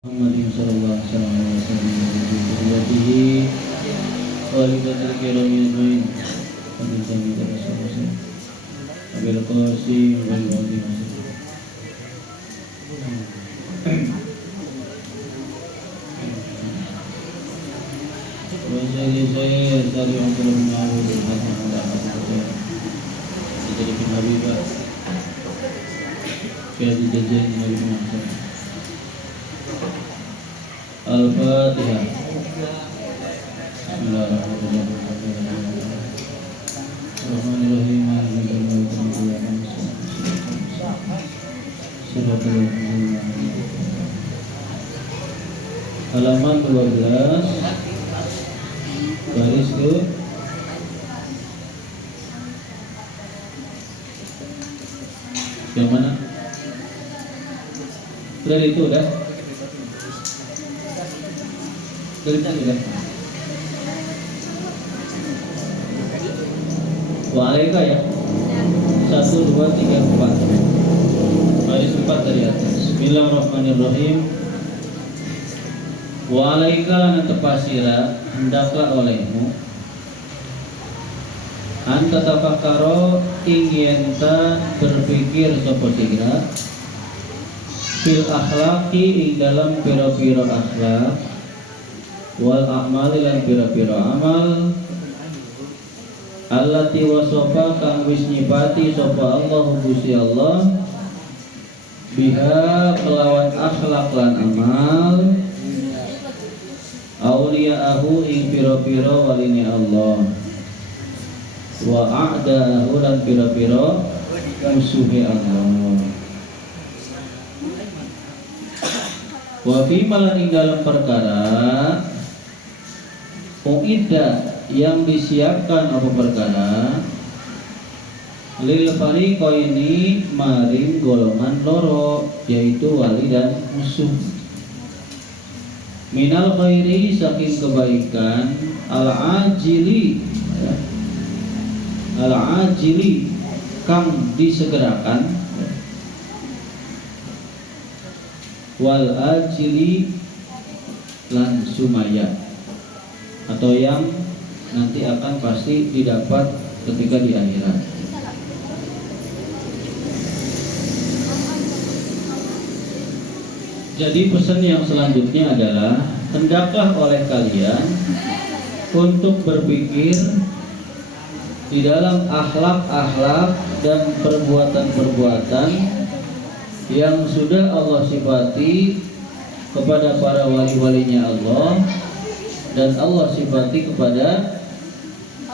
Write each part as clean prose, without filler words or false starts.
Muhammadin sallallahu alaihi wasallam walidatul kiramil main pada kami terasa abil qasim wal wadi saya dari antara mengawu dan mendapat jadi habibah kayak dijajan Nabi Muhammad. Al-Fatihah. Halaman 12 baris ke yang mana? Dari itu udah? Dari tadi kan? Wa'alaika ya 1, 2, 3, 4 baris 4 dari atas. Bismillahirrahmanirrahim. Wa'alaika lan tepasira hendaklah olehmu anta tafakkaro ingin ta berpikir sapa sira fil akhlaqi ing dalam pira-pira akhlak wal a'mali lan pira-pira amal allati wasofa kang wis nyipati sapa Allah Gusti Allah biha kelawan akhlak lan amal auliya'ahu ing pira-pira waline Allah wa a'da'ahu lan pira-pira musuhe Allah wa fi malan ing dalam perkara uida yang disiapkan apa perkara lil fariqaini maring golongan loro yaitu wali dan musuh minal khairi saking kebaikan al ajili ya, al ajili kang disegerakan wal ajili lan sumaya atau yang nanti akan pasti didapat ketika di akhirat. Jadi pesan yang selanjutnya adalah hendaklah oleh kalian untuk berpikir di dalam akhlak-akhlak dan perbuatan-perbuatan yang sudah Allah sifati kepada para wali-walinya Allah dan Allah sifati kepada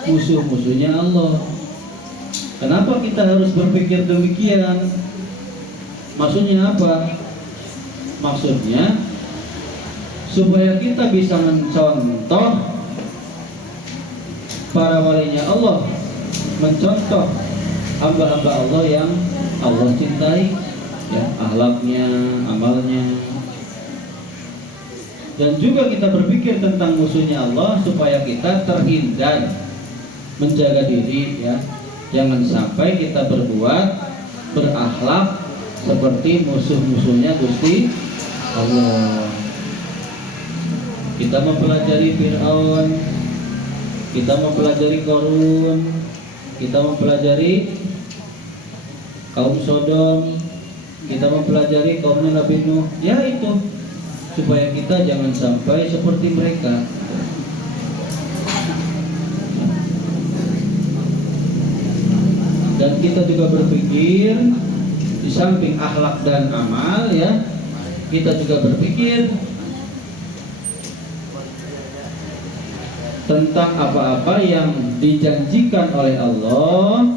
musuh-musuhnya Allah. Kenapa kita harus berpikir demikian? Maksudnya apa? Maksudnya supaya kita bisa mencontoh para walinya Allah, mencontoh hamba-hamba Allah yang Allah cintai, ya, akhlaknya, amalnya. Dan juga kita berpikir tentang musuhnya Allah supaya kita terhindar, menjaga diri, ya. Jangan sampai kita berbuat, berakhlak seperti musuh-musuhnya Gusti Allah. Kita mempelajari Fir'aun, kita mempelajari Qarun, kita mempelajari kaum Sodom, kita mempelajari kaum Nabi Nuh, ya itu supaya kita jangan sampai seperti mereka. Dan kita juga berpikir di samping akhlak dan amal, ya, kita juga berpikir tentang apa-apa yang dijanjikan oleh Allah,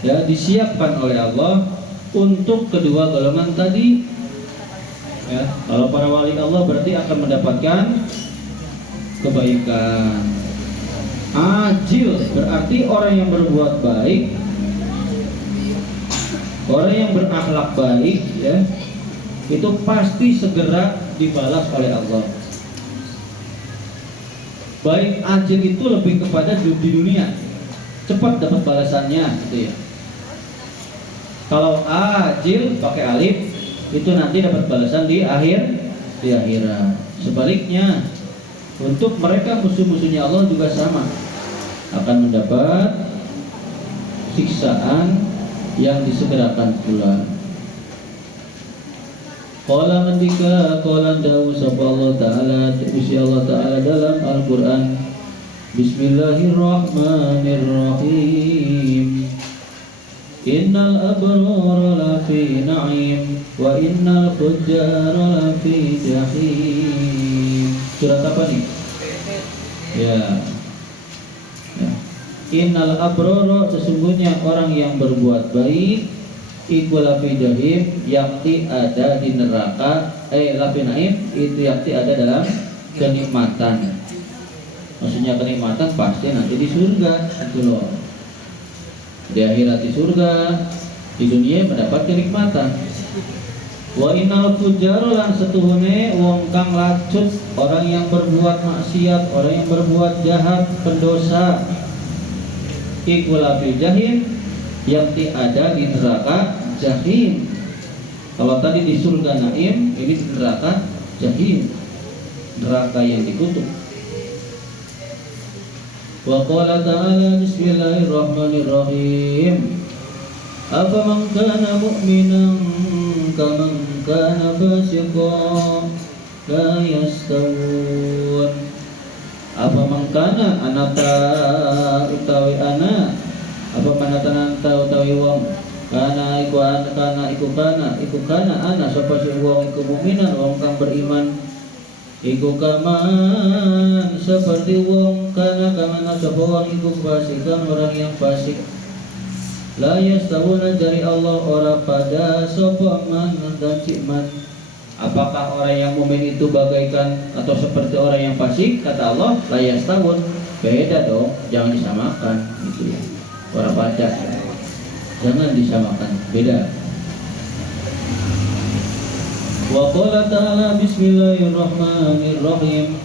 ya, disiapkan oleh Allah untuk kedua golongan tadi. Ya, kalau para wali Allah berarti akan mendapatkan kebaikan. Ajil berarti orang yang berbuat baik, orang yang berakhlak baik, ya, itu pasti segera dibalas oleh Allah. Baik ajil itu lebih kepada di dunia, cepat dapat balasannya, gitu ya. Kalau ajil pakai alif itu nanti dapat balasan di akhir di akhirat. Sebaliknya, untuk mereka musuh-musuhnya Allah juga sama, akan mendapat siksaan yang disegerakan pula. Qala ngendika qala dawu sapa Allah taala usi Allah taala dalam Al-Qur'an, Bismillahirrahmanirrahim. Innal abrara lafi na'im wa innal fujjara lafi jahim. Surat apa nih? Ya. Innal abrara, sesungguhnya orang yang berbuat baik, iku lafi jahim, yakti ada di neraka, lafi naim, itu yakti ada dalam kenikmatan. Maksudnya kenikmatan pasti nanti di surga, itu loh. Di akhirat di surga, di dunia mendapat kenikmatan. Wa innal fujjara, lan setuhune wong kang lacut, orang yang berbuat maksiat, orang yang berbuat jahat, pendosa, iku lafi jahim, yang ada di neraka jahim. Kalau tadi di surga naim, ini di neraka jahim, neraka yang dikutuk. Wa qala ta'ala, Bismillahirrahmanirrahim. Afaman kana mu'minan kaman kana fasiqan la yastawun. Apa mangkana anata utawi ana, apa manatan utawi wong kana iku ana sapa si wong iku mukminan, wong kang beriman, iku kaman seperti wong kana sapa wong iku fasikan, orang yang fasik. La yastawuna, dari Allah ora pada sapa man dan cikman. Apakah orang yang mukmin itu bagaikan atau seperti orang yang fasik? Kata Allah, la yastawun, beda dong, jangan disamakan gitu ya. Ora pada, jangan disamakan, beda. Wa qala ta'ala, Bismillahirrahmanirrahim.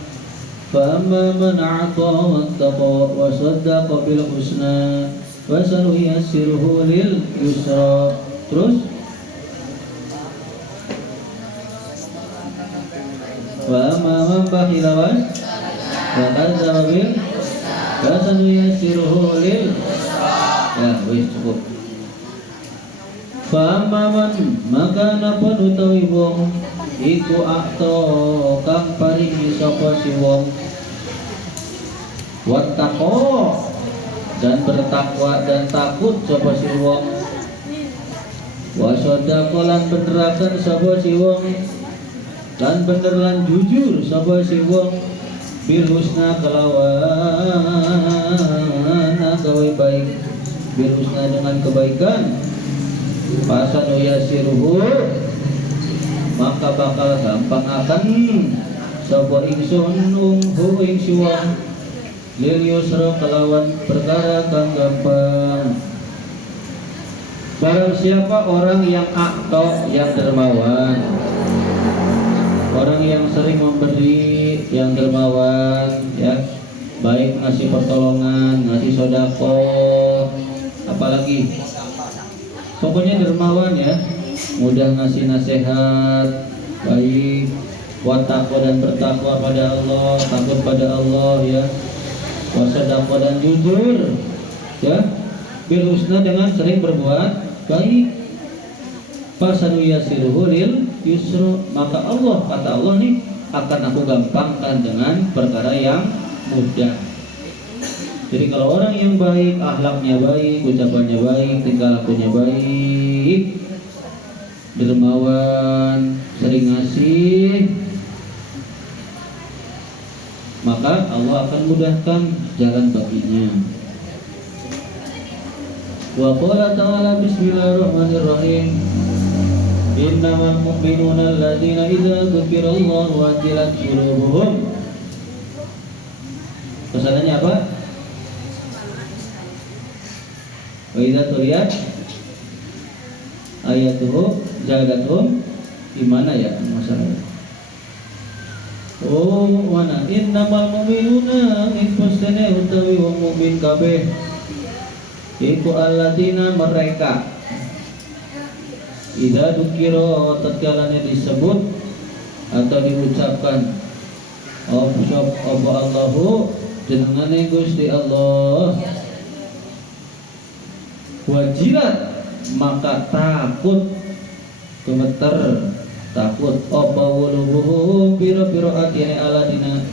Fa amma man 'ata wattaqa wa saddaqa bil husna wa sanuyassiruhu lil yusra. Terus wa amma man bakhila wa kadzdzaba bil wa sanuyassiruhu lil, ya wis cukup. Fa amma man, maka napa utawi wong iku akto kang paringi sapa si wong wattaqo, dan bertakwa dan takut sapa si wong, wa saddaqa lan beneraken sapa si wong, dan bener lan jujur sapa si wong, bil husna kelawan gawe baik, bil husna dengan kebaikan, pasanu yasiruhu, maka bakal gampang akan sapa ingsun ing si wong, lil yusra kelawan perkara kang gampang. Barang siapa orang yang akto, yang dermawan, orang yang sering memberi, yang dermawan, ya, baik ngasih pertolongan, ngasih sedekah, apalagi pokoknya dermawan ya, mudah ngasih nasihat, baik, wattaqwa dan bertakwa pada Allah, takut pada Allah ya, wasadaqah dan jujur ya, bil husna dengan sering berbuat baik, fasanu yasiruhu lil yusra, maka Allah, kata Allah nih, akan aku gampangkan dengan perkara yang mudah. Jadi kalau orang yang baik, akhlaknya baik, ucapannya baik, tingkah lakunya baik, dermawan, sering ngasih, maka Allah akan mudahkan jalan baginya. Wa qala ta'ala, Bismillahirrahmanirrahim. Innamal mu'minuna alladzina idza dzukirallahu wajilat qulubuhum. Pesanannya apa? Wa idza tuliyat ayatuhu zadatuhum imana, ya masalahnya. Oh, mana? Innamal mu'minuna min pustane utawi wong mukmin kabeh iku alladzina, mereka idza dzukira tatkalane disebut atau diucapkan apa Allahu jenengane Gusti Allah, wajilat maka takut gemeter takut apa wulubuhu biro-biro atine aladina.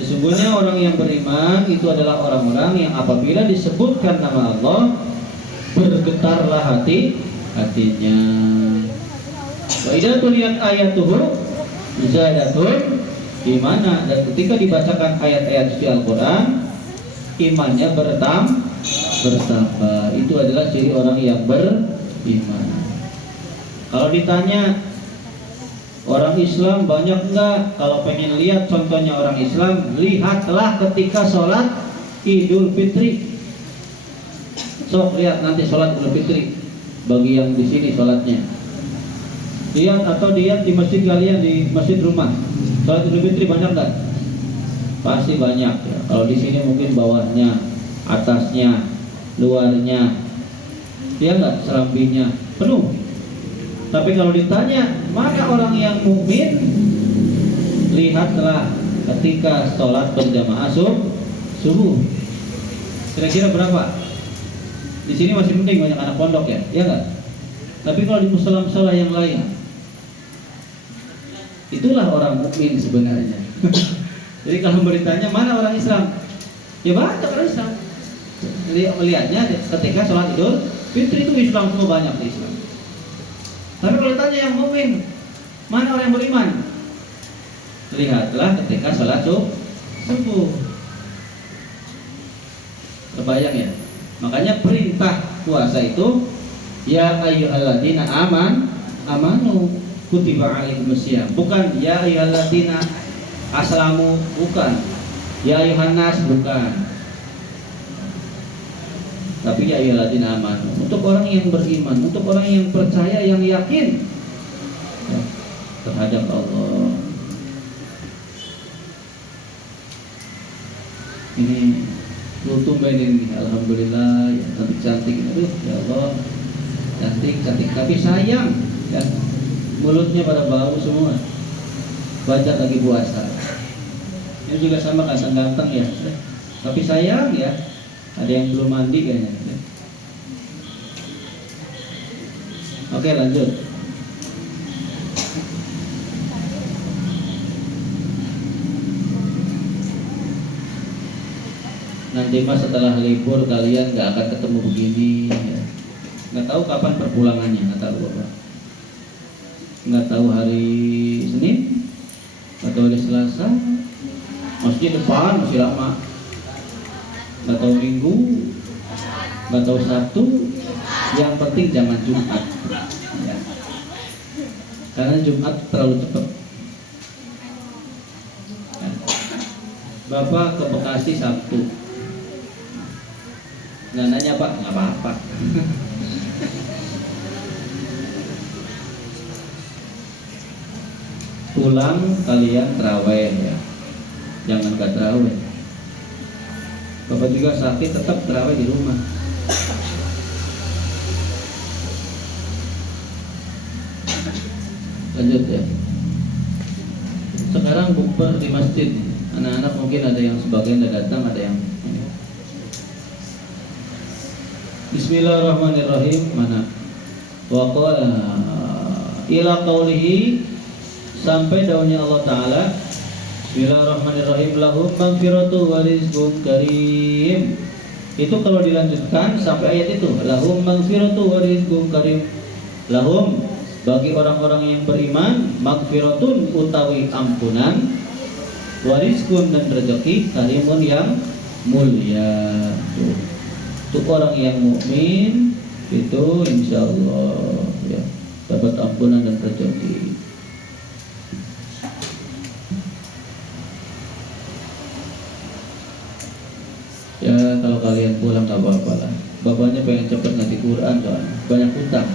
Sesungguhnya orang yang beriman itu adalah orang-orang yang apabila disebutkan nama Allah bergetarlah hatinya. Wa idza tuliyat ayatuhu zadatun, di mana dan ketika dibacakan ayat-ayat suci Al-Qur'an imannya bertambah. Itu adalah ciri orang yang beriman. Kalau ditanya orang Islam banyak enggak? Kalau pengen lihat contohnya orang Islam, lihatlah ketika sholat Idul Fitri. Sok lihat nanti sholat Idul Fitri bagi yang di sini sholatnya. Lihat atau lihat di masjid kalian, di masjid rumah. Sholat Idul Fitri banyak enggak? Pasti banyak ya. Kalau di sini mungkin bawahnya, atasnya, luarnya, ya enggak, serambinya penuh. Tapi kalau ditanya mana orang yang mukmin, lihatlah ketika sholat berjamaah subuh. Kira-kira berapa? Di sini masih penting banyak anak pondok ya, ya enggak? Tapi kalau di musola-musola yang lain, itulah orang mukmin sebenarnya. Jadi kalau beritanya mana orang Islam, ya banyak orang Islam. Jadi melihatnya ketika sholat Idul Fitri itu Islam semua banyak di Islam. Tapi kalau tanya yang mukmin, mana orang yang beriman? Lihatlah ketika sholat subuh. Terbayang ya? Makanya perintah puasa itu ya ayyuhalladzina amanu kutiba alaikumusiyam. Bukan ya ayyuhalladzina aslamu, bukan. Ya ayyuhannas, bukan. Tapi ya ayyuhalladzina amanu, untuk orang yang beriman, untuk orang yang percaya, yang yakin terhadap Allah. Ini tumben ini, alhamdulillah ya, cantik-cantik. Aduh ya Allah, cantik-cantik tapi sayang ya, mulutnya pada bau semua. Baca lagi puasa. Ini juga sama ganteng-ganteng ya, tapi sayang ya, ada yang belum mandi kayaknya. Oke, lanjut. Nanti pas setelah libur kalian nggak akan ketemu begini ya. Nggak tahu kapan perpulangannya, nggak tahu apa. Nggak tahu hari Senin atau hari Selasa. Maksudnya depan masih lama. Nggak tahu Minggu, nggak tahu Sabtu. Yang penting jangan Jumat ya. Karena Jumat terlalu cepat ya. Bapak ke Bekasi Sabtu, nggak nanya Pak, nggak apa-apa. Pulang kalian terawih ya, jangan gak terawih. Bapak juga sakit tetap terawih di rumah. Lanjut ya. Sekarang bukber di masjid. Anak-anak mungkin ada yang sebagian udah datang, ada yang Bismillahirrahmanirrahim. Mana? Wa qala ila qaulihi, sampai daunnya Allah Ta'ala. Bismillahirrahmanirrahim. Lahum maghfiratu wa rizqun karim. Itu kalau dilanjutkan sampai ayat itu, lahum maghfiratu wa rizqun karim. Lahum, bagi orang-orang yang beriman, maghfiratun utawi ampunan, wa rizqun dan rezeki, karimun yang mulia. Untuk orang yang mukmin itu insyaallah ya dapat ampunan dan rezeki. Ya kalau kalian pulang gak apa-apa lah. Bapaknya pengen cepet ngasih Quran soalnya banyak hutang.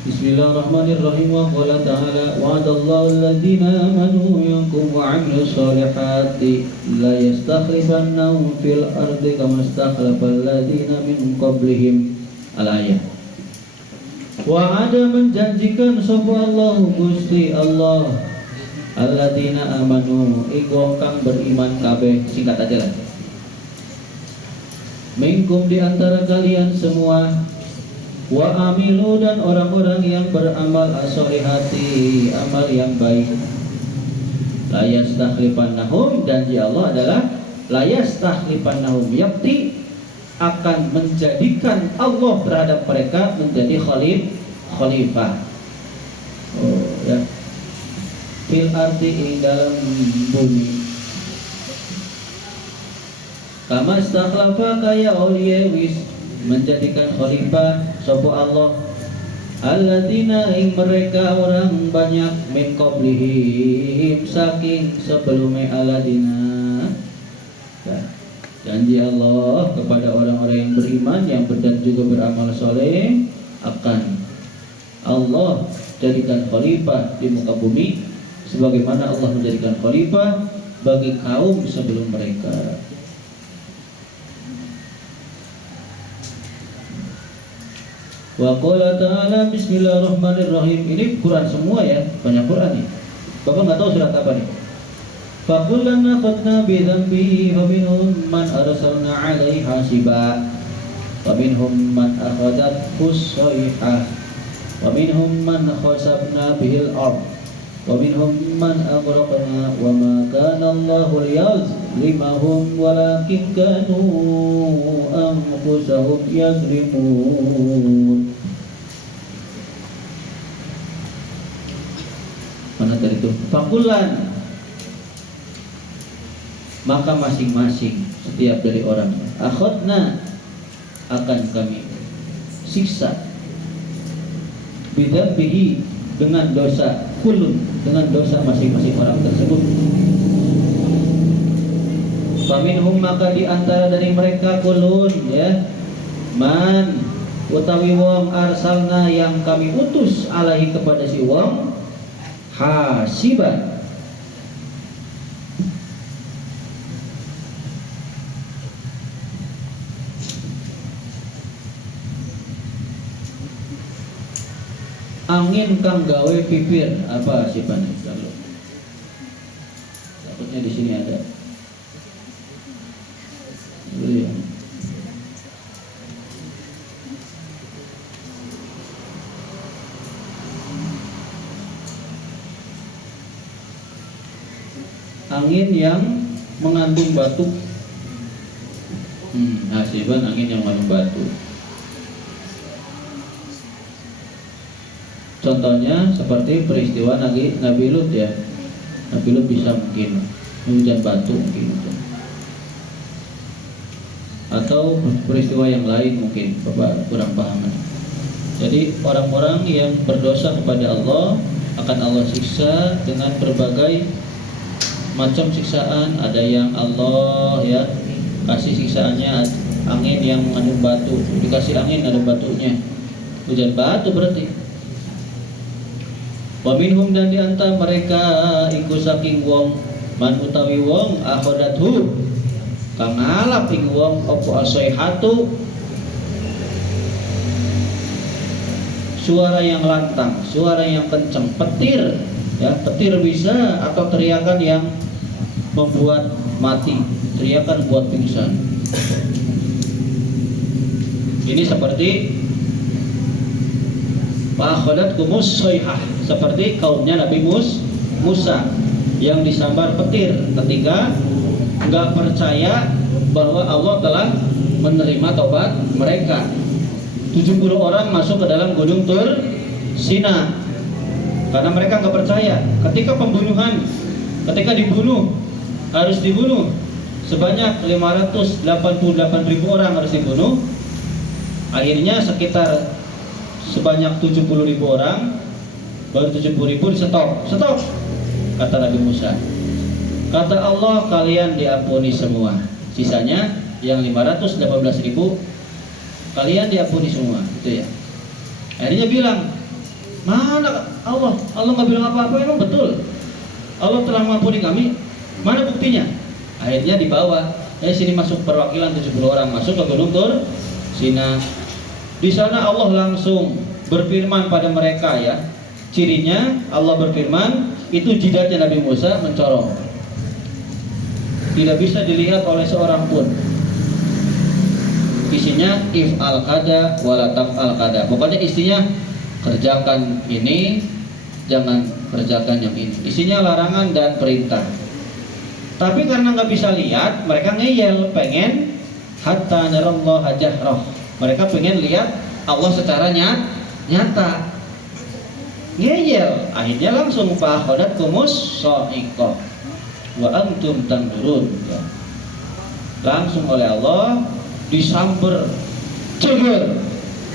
Bismillahirrahmanirrahim. Wa qala ta'ala wa'adallahu alladhina amanu minkum wa 'amilus solihati la yastakhlifannahum fil ardi kama istakhlafal ladzina min qablihim. Al-ayat. Wa ada menjanjikan sapa Allah Gusti Allah alladzina amanu iku kang beriman kabeh, singkat aja lah. Minkum di antara kalian semua, wa amilu dan orang-orang yang beramal as-solihati, amal yang baik. La yastakhlifannahum, janji Allah adalah la yastakhlifannahum, yakti akan menjadikan Allah terhadap mereka menjadi khalifah. Oh ya. Fil ardi, dalam bumi. Kama istakhlafa kaya wis menjadikan khalifah sapa Allah alladzina ing mereka orang banyak min qablihim saking sebelumnya alladzina. Janji Allah kepada orang-orang yang beriman yang dan juga beramal soleh, akan Allah jadikan khalifah di muka bumi sebagaimana Allah menjadikan khalifah bagi kaum sebelum mereka. Wa qala ta'ala bismillahirrahmanirrahim. Ini Quran semua ya, banyak Quran nih. Bapak nggak tahu surat apa nih? Fakullan akhadna bi dhanbihi wa minhum man arsalna 'alaihi hasiba wa minhum man akhadathu as-sayhah wa minhum man khasabna bihil ard wa minhum man aghraqna wa ma kana Allahu liyazlimahum walakin kanu anfusahum yazlimun. Mana tadi itu? Fakullan, maka masing-masing setiap dari orang akhadna akan kami siksa bidzambihi dengan dosa kulun, dengan dosa masing-masing orang tersebut. Faminhum, maka di antara dari mereka kulun ya, man utawi wong arsalna yang kami utus alaihi kepada si wong hasiban, angin kang gawe pipir. Apa hasiban itu? Takutnya di sini ada. Ya. Angin yang mengandung batu. Hasiban, angin yang mengandung batu. Contohnya seperti peristiwa Nabi Lut ya. Nabi Lut bisa mungkin hujan batu mungkin. Atau peristiwa yang lain mungkin Bapak kurang paham. Jadi orang-orang yang berdosa kepada Allah akan Allah siksa dengan berbagai macam siksaan. Ada yang Allah ya kasih siksaannya angin yang mengandung batu, dikasih angin ada batunya, hujan batu berarti. Wa minhum, dan diantara mereka iku saking wong man utawi wong akhadathu kang ngalap ing wong apa asayhatu, suara yang lantang, suara yang kencang, petir ya, petir bisa, atau teriakan yang membuat mati, teriakan buat pingsan. Ini seperti fa'akhadatkumus sayhah, seperti kaumnya Nabi Musa yang disambar petir ketika enggak percaya bahwa Allah telah menerima taubat mereka. 70 orang masuk ke dalam gunung Tur Sina karena mereka enggak percaya. Ketika pembunuhan, ketika dibunuh, harus dibunuh sebanyak 588.000 orang harus dibunuh. Akhirnya sekitar sebanyak 70.000 orang, baru 70.000 di stop, kata Nabi Musa. Kata Allah, kalian diampuni semua. Sisanya yang 518.000 kalian diampuni semua, gitu ya. Akhirnya bilang, mana Allah? Allah nggak bilang apa-apa, emang betul Allah telah mengampuni kami? Mana buktinya? Akhirnya dibawa, sini masuk perwakilan 70 orang masuk ke Gunung Tur Sina. Di sana Allah langsung berfirman pada mereka ya. Cirinya Allah berfirman, itu jidatnya Nabi Musa mencorong. Tidak bisa dilihat oleh seorang pun. Isinya if'al kada wala taf'al kada. Pokoknya isinya kerjakan ini, jangan kerjakan yang ini. Isinya larangan dan perintah. Tapi karena nggak bisa lihat, mereka ngeyel, pengen hatta narallaha jahrah. Mereka pengen lihat Allah secara nyata. Ngeyel, akhirnya langsung fahadat kumus so'iqah wa antum tanzurun ya. Langsung oleh Allah disamber ceger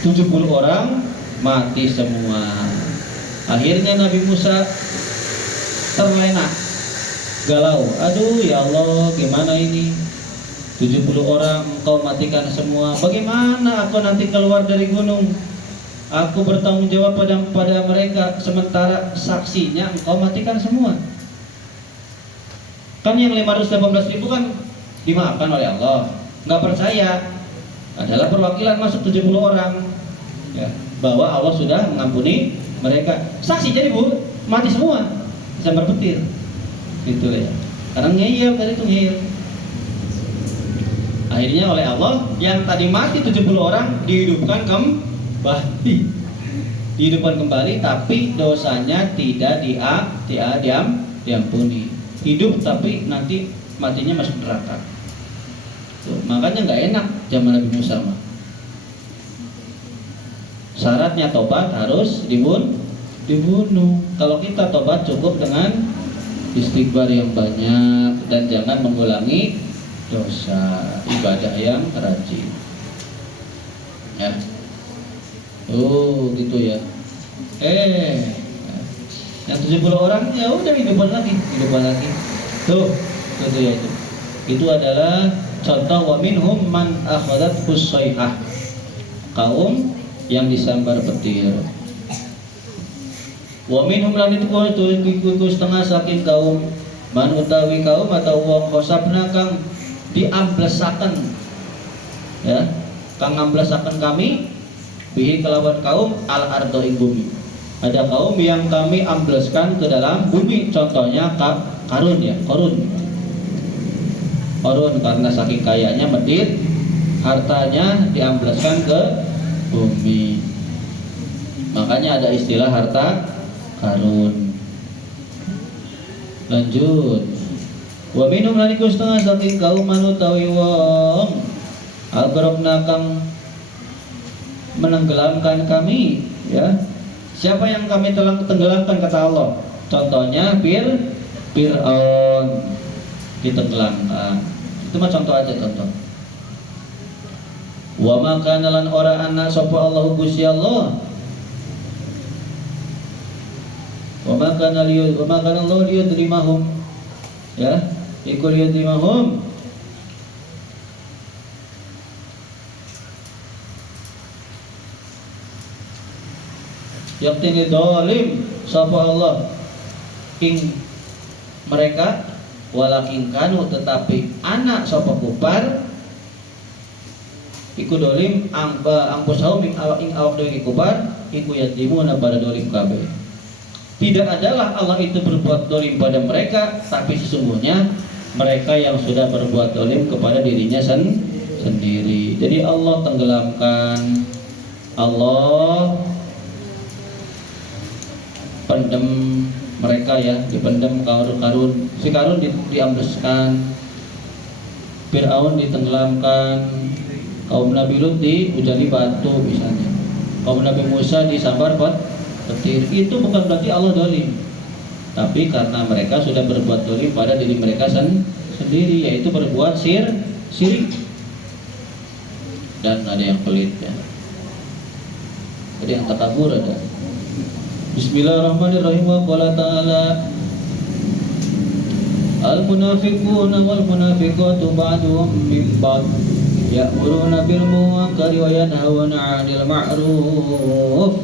70 orang, mati semua. Akhirnya Nabi Musa terlena, galau. Aduh ya Allah, gimana ini? 70 orang engkau matikan semua. Bagaimana aku nanti keluar dari gunung? Aku bertanggung jawab pada mereka, sementara saksinya engkau matikan semua. Kan yang 518.000 kan dimaafkan oleh Allah. Nggak percaya, adalah perwakilan masuk 70 orang ya, bahwa Allah sudah mengampuni mereka. Saksi jadi mati semua, sambar petir gitu ya. Karena ngeyel tadi itu ngeyel. Akhirnya oleh Allah yang tadi mati 70 orang dihidupkan dihidupkan kembali, tapi dosanya tidak diampuni. Hidup tapi nanti matinya masuk neraka. Tuh, makanya nggak enak zaman Nabi Musa mah. Syaratnya tobat harus dibunuh. Kalau kita tobat cukup dengan istighfar yang banyak dan jangan mengulangi dosa, ibadah yang rajin. Ya. Oh, gitu ya. Yang 70 orang ya udah hidupan lagi. Tuh ya itu. Itu adalah contoh wa minhum man akhadat husayhah. Kaum yang disambar petir. Wa minhum lan itu kudu setengah saking kaum man utawi kaum atau wong khosabna kang diamblesaken ya, kang amblesaken kami bihi kelawan kaum al ardo ing bumi. Ada kaum yang kami ambleskan ke dalam bumi, contohnya Qarun ya, Qarun karena saking kayanya medit, hartanya diambleskan ke bumi. Makanya ada istilah harta Qarun. Lanjut. Wa minum lan iku setengah saking kaum manutawi wong agrokna kang menenggelamkan kami ya. Siapa yang kami telah tenggelamkan kata Allah? Contohnya Fir'aun ditenggelamkan. Itu mah contoh aja, contoh. Wa ma kana lan ora ana sapa Allah Gusti Allah. Wa ma kana Allah liyudrimahum ya, iku liyudrimahum yaktini dolim sapa Allah ing mereka walakin kanu tetapi anak sapa kufar iku dolim angpusahum ing awak dewe kufar iku yadimuna pada dolim kabeh. Tidak adalah Allah itu berbuat dolim pada mereka, tapi sesungguhnya mereka yang sudah berbuat dolim kepada dirinya sendiri. Jadi Allah tenggelamkan, Allah pendem mereka ya, dipendem Qarun. Si Qarun diambleskan, Fir'aun ditenggelamkan, kaum Nabi Lut dihujani batu misalnya, kaum Nabi Musa disambar petir. Itu bukan berarti Allah dolim, tapi karena mereka sudah berbuat dolim pada diri mereka sendiri, yaitu berbuat syirik. Dan ada yang pelit ya, ada yang takabur ada. Bismillahirrahmanirrahim. Wa qala ta'ala al-munafiquna wal munafiqatu ba'duhum min ba'd ya'muruna bil munkari wa yanhauna 'anil ma'ruf.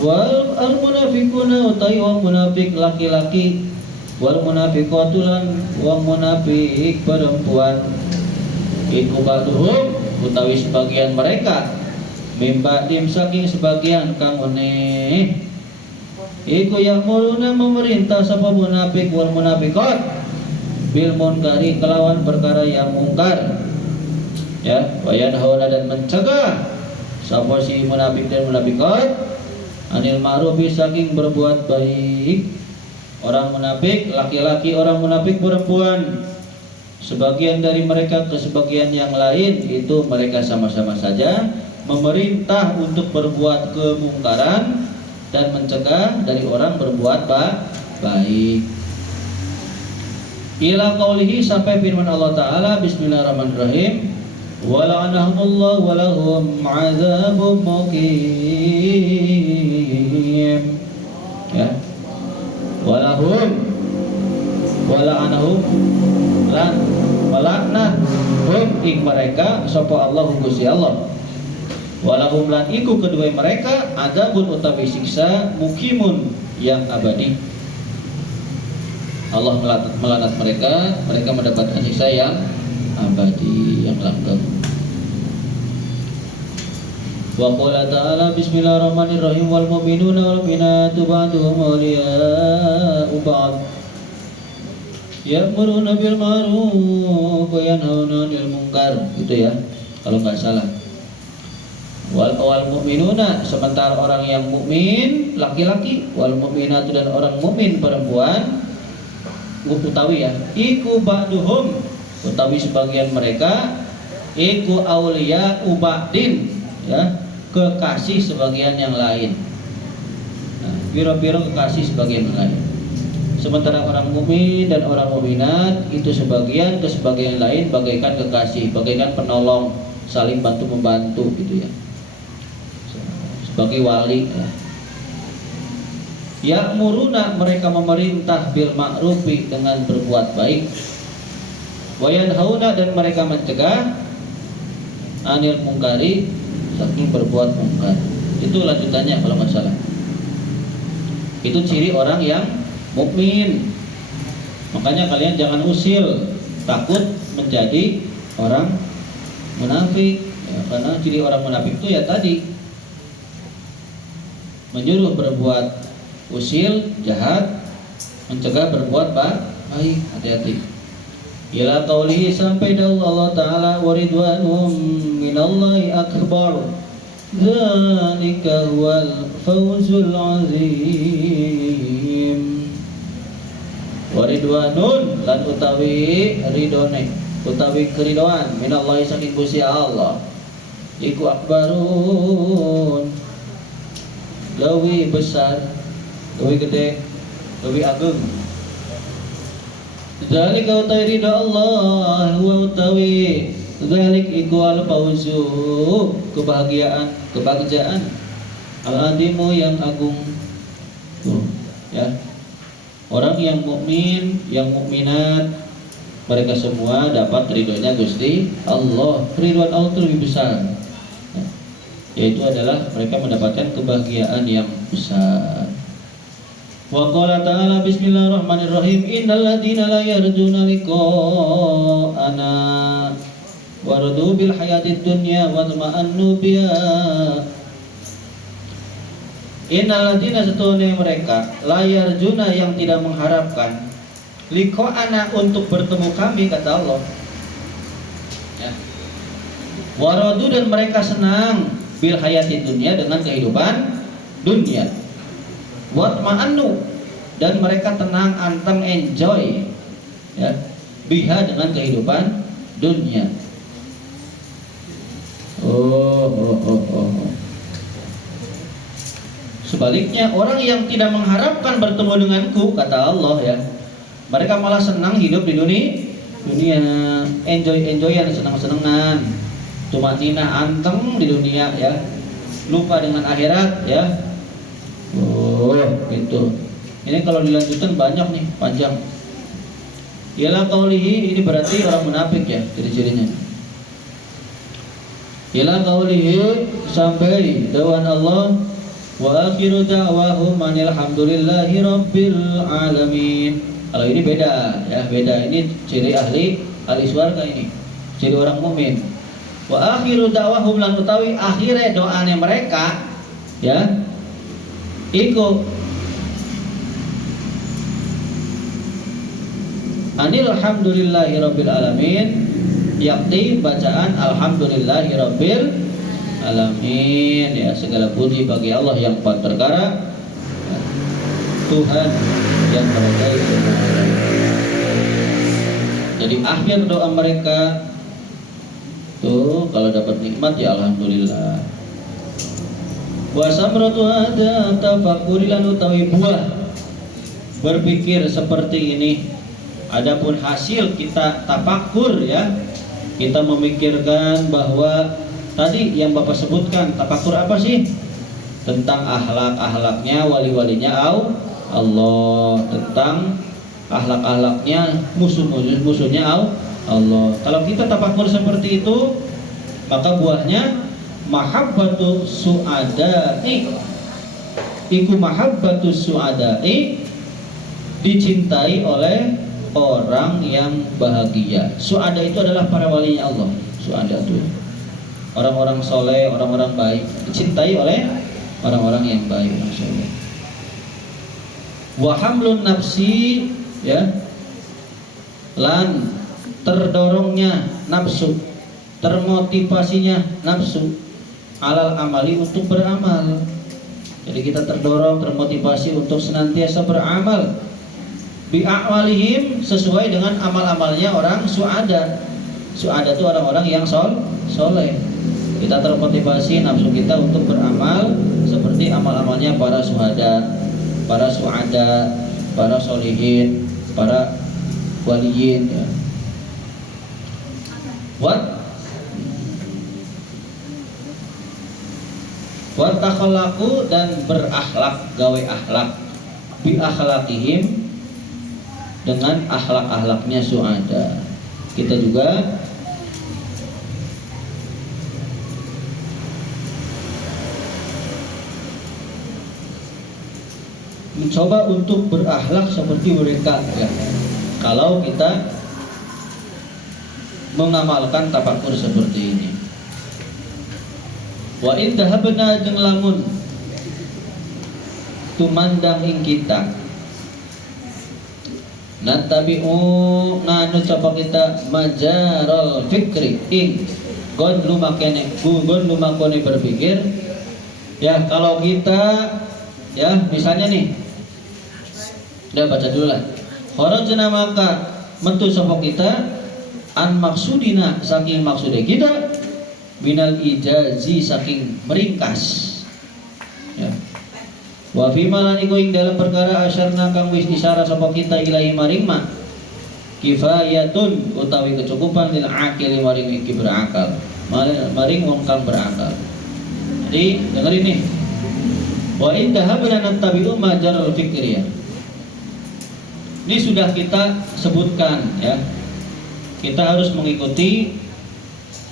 Wal al-munafiquna utai wong munafik laki-laki wal munafiqatu lan wong munafik perempuan iku ba'duhum utawi sebagian mereka mimba dim saking sebagian kang meneh iku ya'muruna memerintah sapa munafik wal munafiqat bil munkari kelawan perkara yang mungkar ya wayanhauna dan mencegah sapa si munafik dan munafiqat anil ma'rufi saking berbuat baik. Orang munafik laki-laki, orang munafik perempuan. Sebagian dari mereka ke sebagian yang lain itu mereka sama-sama saja memerintah untuk berbuat kemungkaran dan mencegah dari orang berbuat baik. Ila qaulihi sampai firman Allah Ta'ala bismillahirrahmanirrahim wala'anahumullah walahum azabun muqim ya walahum wala'anahum lan melaknat hum ing mereka sapa Allah Gusti Allah walahum lan iku kedua mereka adzabun utawi siksa mukimun yang abadi. Allah melaknat mereka mendapatkan siksa yang abadi yang langgeng. Wa qala ta'ala bismillahirrahmanirrahim wal mu'minuna wal mu'minatu ba'duhum awliya'u ba'd ya'muruna bil ma'ruf wa yanhauna 'anil munkar gitu ya kalau enggak salah. Wal mu'minuna sementara orang yang mukmin laki-laki wal mu'minatu dan orang mukmin perempuan utawi ya iku ba'duhum utawi sebagian mereka iku auliya ubadin ya kekasih sebagian yang lain. Nah, biro-biro kekasih sebagian yang lain. Sementara orang mukmin dan orang mukminat itu sebagian ke sebagian lain bagaikan kekasih, bagaikan penolong, saling bantu membantu gitu ya. Sebagai wali ya. Ya'muruna mereka memerintah bil ma'rufi dengan berbuat baik. Wa yanhauna dan mereka mencegah anil munkari saking berbuat mungkar. Itu lanjutannya kalau nggak salah. Itu ciri orang yang mukmin. Makanya kalian jangan usil, takut menjadi orang munafik ya, karena ciri orang munafik itu ya tadi menyuruh berbuat usil jahat, mencegah berbuat baik. Hati-hati. Ila qaulihi sampai dalam Allah Ta'ala waridwanum minallahi akbar dzalika huwal fawzul azim. Waridwanun lan utawi ridone utawi keridoan minallahi saking Gusti Allah iku akbarun lebih besar, lebih gede, lebih agung. Dzalika utawi ridha Allah wa utawi dzalik iku al-fawzu kebahagiaan al-adimu yang agung. Tuh, ya. Orang yang mukmin, yang mukminat mereka semua dapat ridhonya Gusti Allah. Ridwan Allah itu lebih besar. Yaitu adalah mereka mendapatkan kebahagiaan yang besar. Wa qala ta'ala bismillahirrahmanirrahim innal ladzina la yarjuna liqa'ana waradu bil hayatid dunya wa tama'annu biha. Innal ladzina satune mereka la yarjuna yang tidak mengharapkan liqa'ana untuk bertemu kami kata Allah. Ya. Waradu dan mereka senang bil hayatid dunya dengan kehidupan dunia. Watma'annu dan mereka tenang anteng enjoy ya biha dengan kehidupan dunia. Sebaliknya orang yang tidak mengharapkan bertemu denganku kata Allah ya mereka malah senang hidup di dunia enjoyan senang-senangan cuma nina anteng di dunia ya lupa dengan akhirat ya. Gitu. Ini kalau dilanjutkan banyak nih, panjang. Ila qaulihi ini berarti orang munafik ya, ciri-cirinya. Ila qaulihi sampai dawan Allah wa akhiru da'wahum alhamdulillahi rabbil alamin. Kalau ini beda ya, beda. Ini ciri ahli surga ini. Ciri orang mukmin. Wa akhiru da'wahum lan utawi akhire doane mereka ya iku alhamdulillahi rabbil alamin, yakni bacaan alhamdulillahi rabbil alamin ya, segala puji bagi Allah yang Maha Perkara, Tuhan yang merajai semua. Jadi akhir doa mereka tuh kalau dapat nikmat ya alhamdulillah. Wa samratu hada tafakurilan utawi buah berpikir seperti ini. Adapun hasil kita tafakur ya, kita memikirkan bahwa tadi yang Bapak sebutkan, tafakur apa sih? Tentang akhlak-akhlaknya wali-walinya Allah, tentang akhlak-akhlaknya musuh-musuhnya Allah. Kalau kita tafakur seperti itu, maka buahnya mahabbatu su'ada'i, iku mahabbatu su'ada'i, dicintai oleh orang yang bahagia. Su'ada itu adalah para walinya Allah. Su'ada itu orang-orang soleh, orang-orang baik, dicintai oleh orang-orang yang baik. Masya Allah. Wa hamlun nafsi ya, lan terdorongnya nafsu, termotivasinya nafsu alal amali, untuk beramal. Jadi kita terdorong, termotivasi untuk senantiasa beramal bi'a'walihim, sesuai dengan amal-amalnya orang su'ada. Su'ada itu orang-orang yang soleh. Kita termotivasi nafsu kita untuk beramal seperti amal-amalnya para suhada, para su'ada, para solihin, para waliyin ya. Wa takhallaku, dan berakhlak, gawe akhlak bi akhlaqihim, dengan akhlak-akhlaknya su'ada. Kita juga mencoba untuk berakhlak seperti mereka ya. Kalau kita mengamalkan tafakur seperti ini. Wa in dahabna jeung lamun tumandang ing kita, natabi'u nganu coba kita majarul fikri ing gon lumakone berpikir ya. Kalau kita ya misalnya nih, udah baca dulu lah. Kharajna maka metu sapa kita an maksudina, saking maksudnya kita, binal ijazi, saking meringkas ya. Wa fi malan iku ing dalam perkara asyarna kang wis isyarah sapa kita ilahi maring ma kifayatun, utawi kecukupan lil akil maring iki berakal, maring wong kang berakal. Jadi dengerin nih. Wa in dahabna nattabi'u majarul fikri ya. Ini sudah kita sebutkan ya. Kita harus mengikuti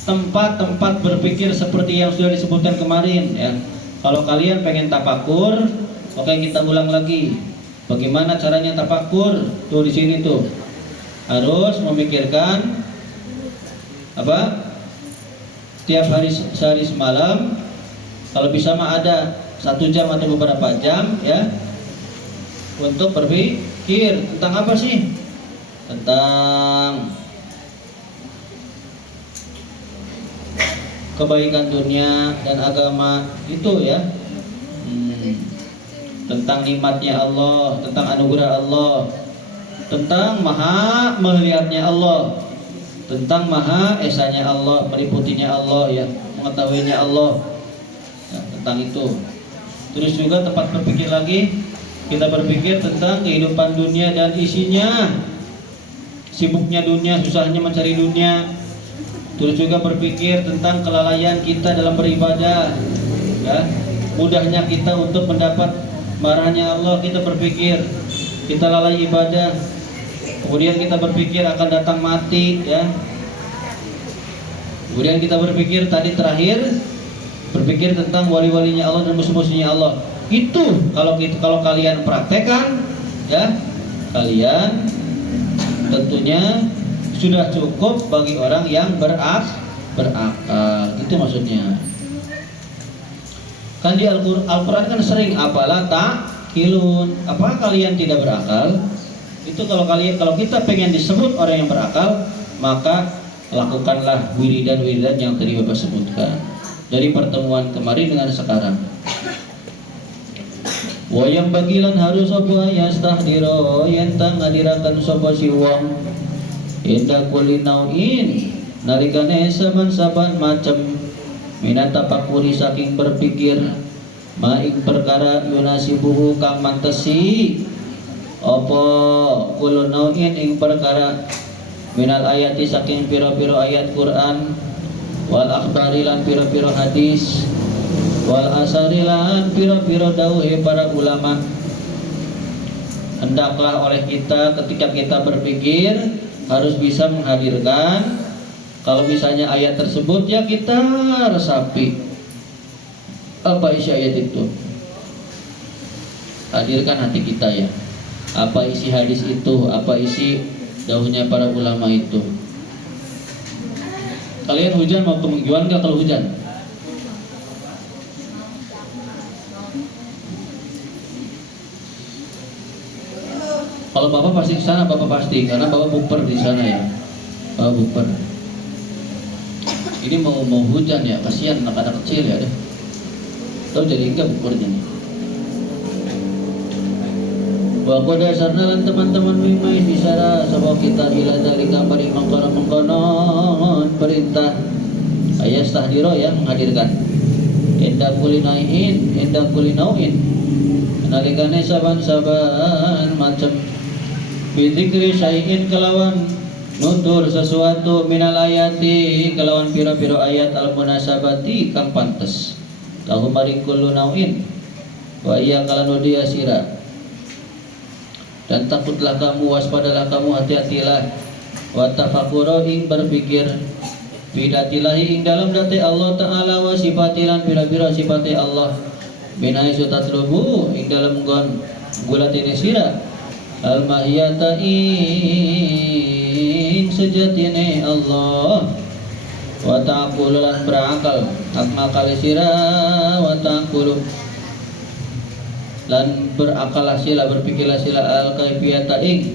tempat-tempat berpikir seperti yang sudah disebutkan kemarin ya. Kalau kalian pengen tafakur, oke, kita ulang lagi. Bagaimana caranya tafakur? Tuh di sini tuh. Harus memikirkan apa? Tiap hari sehari semalam. Kalau bisa mah ada 1 jam atau beberapa jam ya, untuk berpikir tentang apa sih? Tentang kebaikan dunia dan agama itu ya. Tentang nikmatnya Allah, tentang anugerah Allah, tentang maha melihatnya Allah, tentang maha esanya Allah, meliputinya Allah ya, mengetahuinya Allah ya, tentang itu. Terus juga tempat berpikir lagi, kita berpikir tentang kehidupan dunia dan isinya, sibuknya dunia, susahnya mencari dunia. Terus juga berpikir tentang kelalaian kita dalam beribadah ya, mudahnya kita untuk mendapat marahnya Allah. Kita berpikir kita lalai ibadah, kemudian kita berpikir akan datang mati ya. Kemudian kita berpikir tadi terakhir, berpikir tentang wali-walinya Allah dan musuh-musuhnya Allah. Itu kalau kalian praktekkan ya, kalian tentunya sudah cukup bagi orang yang berakal. Itu maksudnya. Kan di Al-Quran kan sering apalah ta'qilun. Apa kalian tidak berakal? Itu kalau kita pengen disebut orang yang berakal, maka lakukanlah wiridan-wiridan yang tadi Bapak sebutkan dari pertemuan kemarin dengan sekarang. Wayang bagilan harus sapa yastahdiro yen tang ngadirakan sapa si wong inda kulli nauin nalikane saban-saban macem minat tapakuri saking berpikir maing perkara yunasibuhu kang mantesi apa kullu nauin ing perkara minal ayati saking piro-piro ayat Quran wal akhbari lan piro-piro hadis wal asarilan piro-piro dawuhe para ulama. Hendaklah oleh kita ketika kita berpikir harus bisa menghadirkan, kalau misalnya ayat tersebut ya kita resapi apa isi ayat itu, hadirkan hati kita ya, apa isi hadis itu, apa isi dawuhnya para ulama itu. Kalian hujan mau kemungkinan nggak kalau hujan? Kalau Bapak pasti ke sana, Bapak pasti, karena Bapak bukber di sana ya. Bapak bukber. Ini mau hujan ya, kasihan anak-anak kecil ya deh. Tahu jadi enggak bukbernya nih. Bahwa dasarnya lan teman-teman mimai bicara sebab kita ila dalika maring mengkonon perintah ayat tahdiro ya menghadirkan indah kulinain indah kulinauin nalikane saban-saban macam bidzikri syai'in kelawan nutur sesuatu minal ayati kelawan piro-piro ayat al munasabati kang pantes tahu maring kullu nauin wa iya kalanu dia sira. Dan takutlah kamu, waspadalah kamu, hati-hatilah wa tafakuro ing berpikir bidatilahi ing dalam dati Allah Ta'ala wa sifatilan bila-bila sifati Allah binai sutatlubu ing dalam gon gulatini sira al-mahiyata ing sejatine Allah wa ta'akulu lan berakal akmakali sira wa ta'akulu lan berakalah sila berpikirlah sila al-kaifiyata ing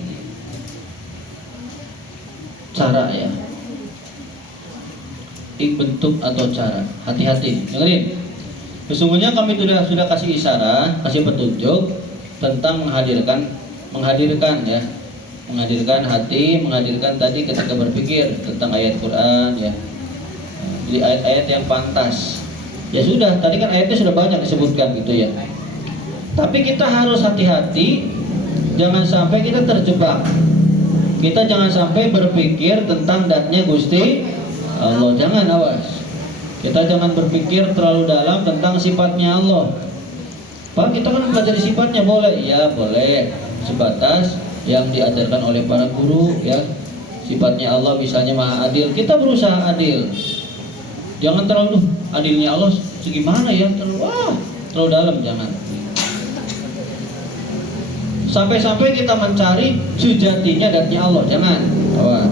cara ya ing bentuk atau cara. Hati-hati dengerin, sesungguhnya kami sudah kasih isyarat, kasih petunjuk tentang menghadirkan ya, menghadirkan hati, menghadirkan tadi ketika berpikir tentang ayat Quran ya, di ayat-ayat yang pantas ya. Sudah tadi kan ayatnya sudah banyak disebutkan gitu ya. Tapi kita harus hati-hati, jangan sampai kita terjebak. Kita jangan sampai berpikir tentang datnya Gusti Allah, jangan, awas. Kita jangan berpikir terlalu dalam tentang sifatnya Allah. Pak, kita kan belajar sifatnya boleh, ya boleh, sebatas yang diajarkan oleh para guru ya. Sifatnya Allah misalnya maha adil, kita berusaha adil. Jangan terlalu adilnya Allah segimana ya, terlalu dalam, jangan. Sampai-sampai kita mencari sejatinya datnya Allah, jangan, awas.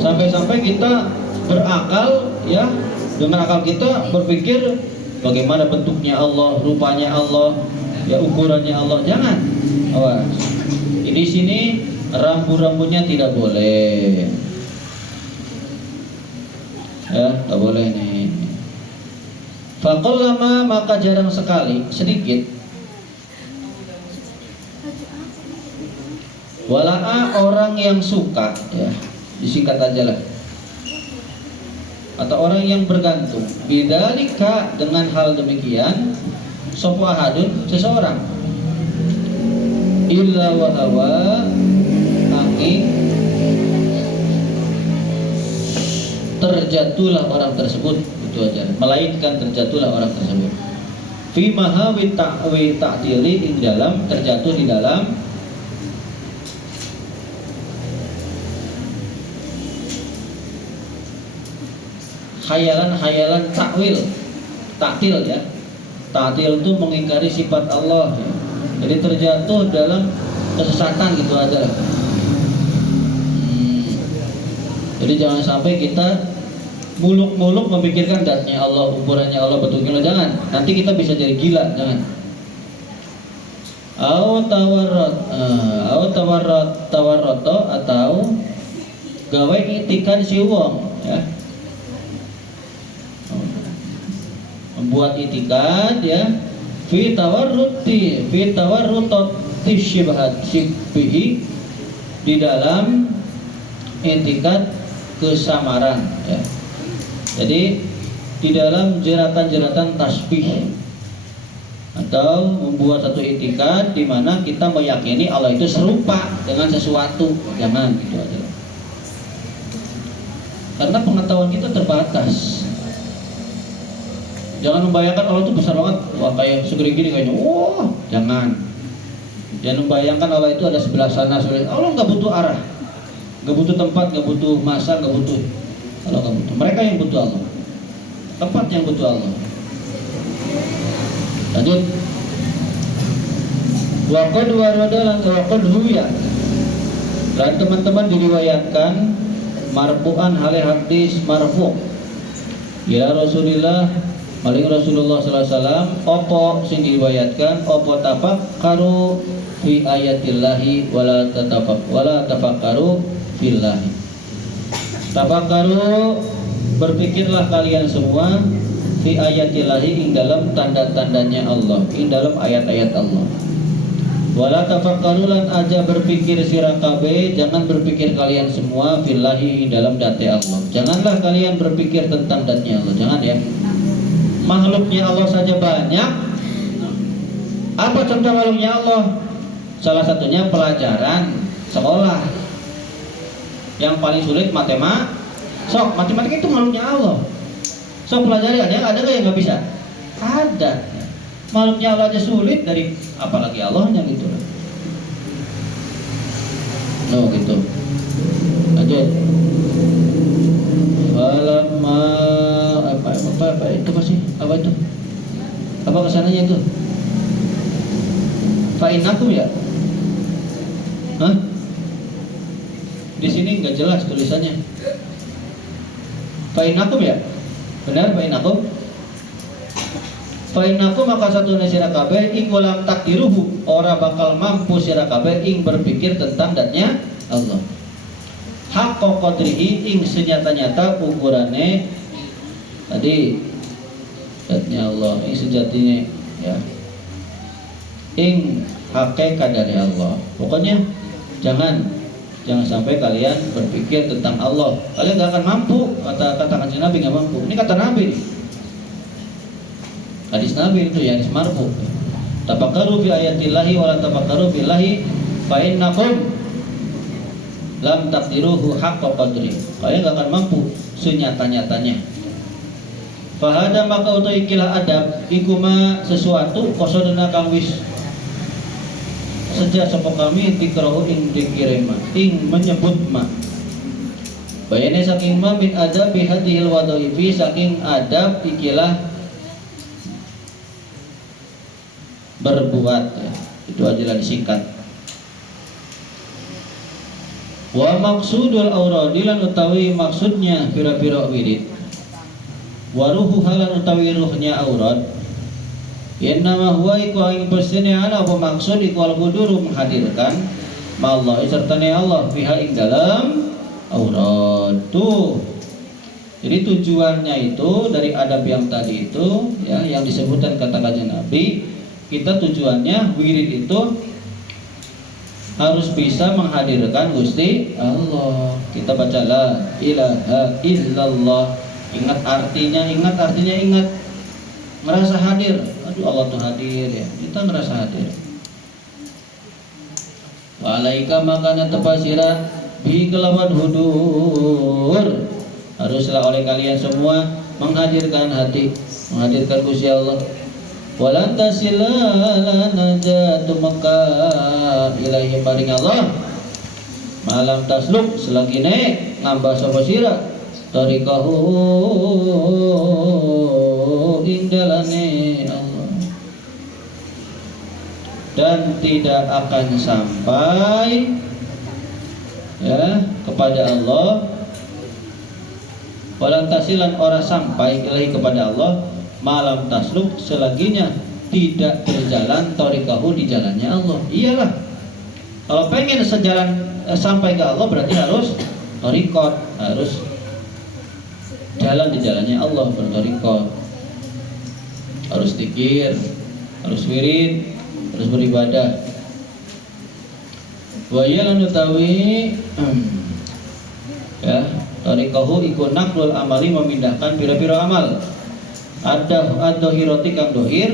Sampai-sampai kita berakal ya, dengan akal kita berpikir bagaimana bentuknya Allah, rupanya Allah, ya ukurannya Allah, jangan, awas. Di sini rambu-rambunya tidak boleh, ya, tak boleh nih. Faqallama maka jarang sekali, sedikit. Wala'a orang yang suka ya, disingkat aja lah, atau orang yang bergantung bidzalika dengan hal demikian sopo ahadun seseorang illa wa hawa angin terjatuhlah orang tersebut, itu aja, melainkan terjatuhlah orang tersebut fi mahawi ta'dili ing dalam terjatuh di dalam khayalan takwil, taktil ya. Taktil itu mengingkari sifat Allah ya. Jadi terjatuh dalam kesesatan gitu aja lah. Jadi jangan sampai kita muluk-muluk memikirkan datnya Allah, ukurannya Allah, bentuknya Allah, jangan. Nanti kita bisa jadi gila, jangan. Tawarroto atau gawe itikan si wong, ya. Membuat itikan, ya. Fi tawarrutoti syibhat syibbihi, di dalam itikat kesamaran, ya. Jadi di dalam jeratan-jeratan tasbih atau membuat satu itikat di mana kita meyakini Allah itu serupa dengan sesuatu, jangan gitu aja. Karena pengetahuan kita terbatas. Jangan membayangkan Allah itu besar banget, wah kayak segede gini kayaknya, wah jangan. Jangan membayangkan Allah itu ada sebelah sana, sebelah. Allah nggak butuh arah, nggak butuh tempat, nggak butuh masa, nggak butuh. Allah nggak butuh. Mereka yang butuh Allah, tempat yang butuh Allah. Lanjut. Waqad warada lan waqad huya. Dan teman-teman diriwayatkan marfu'an hale hadis marfu'. Ya Rasulillah, maling Rasulullah sallallahu alaihi wasallam opo sing diriwayatkan opo tafakkaru fi ayatillahi wala tafakkaru fillahi. Tafakkaru, berpikirlah kalian semua fi ayatillahi, ing dalam tanda-tandanya Allah, ing dalam ayat-ayat Allah. Wala tafakkaru, lan aja berpikir sira kabeh, jangan berpikir kalian semua fillahi, ing dalam date Allah. Janganlah kalian berpikir tentang datnya Allah, jangan ya. Makhluknya Allah saja banyak. Apa contoh makhluknya Allah? Salah satunya pelajaran sekolah. Yang paling sulit matematika. Sok, matematika itu makhluknya Allah. Sok pelajari, ada nggak yang nggak bisa? Ada. Makhluknya Allah aja sulit, dari apalagi Allahnya gitu. No gitu. Lanjut. Falamma apa itu masih? Apa itu? Apa kesananya itu? Fa'inakum ya? Hah? Di sini nggak jelas tulisannya. Fa'inakum ya? Benar fa'inakum? Fa'inakum maka satu sira kabeh ing walam takdiruhu, ora bakal mampu sira kabeh ing berpikir tentang datnya Allah. Haqqa qadrihi, ing senyata-nyata ukurannya tadi datnya Allah, ing sejatinya, ya. Ing hakikat dari Allah. Pokoknya jangan sampai kalian berpikir tentang Allah. Kalian gak akan mampu. Kata kanjeng Nabi gak mampu. Ini kata Nabi. Hadis Nabi itu yang marfu. Tafakkaru fi ayatillahi wa la tafakkaru billahi fa innakum lam taqdiruhu haqqa qadri. Kalian gak akan mampu senyata-nyatanya. Fahada maka utai ikilah adab ikuma sesuatu kosodena kang wis sejak sapa kami dikrahu ing dikirema ing menyebut ma bayane saking ma min adab bihadhil wadhaifi, saking adab ikilah berbuat, ya. Itu aja disingkat. Wa maksudul auradi lan utawi maksudnya pira-pira wirid, waruhu halan utawi ruhnya aurad, innama huwa iku ing pestine ana apa maksud iku al quduru menghadirkan Allah sertane Allah fiha ing dalam aurad tuh. Jadi tujuannya itu dari adab yang tadi itu, ya, yang disebutkan kata kanjeng Nabi, kita tujuannya wirid itu harus bisa menghadirkan Gusti Allah. Kita baca la ilaha illallah. Ingat artinya, ingat merasa hadir. Aduh, Allah tuh hadir, ya. Kita merasa hadir. Walaika makana tepasira bi kelawan hudur. Haruslah oleh kalian semua menghadirkan hati, menghadirkan Gusti Allah. Walan tasilala najatu Makkah ilahi paring Allah malam tasluk selagi ngambah sapa sira tariqahu indalane Allah, dan tidak akan sampai, ya, kepada Allah walan tasilan ora sampai ilahi kepada Allah malam tasluk selaginya tidak berjalan torikahu di jalannya Allah. Iyalah, kalau pengen sejalan sampai ke Allah berarti harus torikot, harus jalan di jalannya Allah, bertorikot, harus zikir, harus wirid, harus beribadah. Wa yalan utawi ya, torikahu iku naklul amali memindahkan pira-pira amal. Ada hiroti kang dohir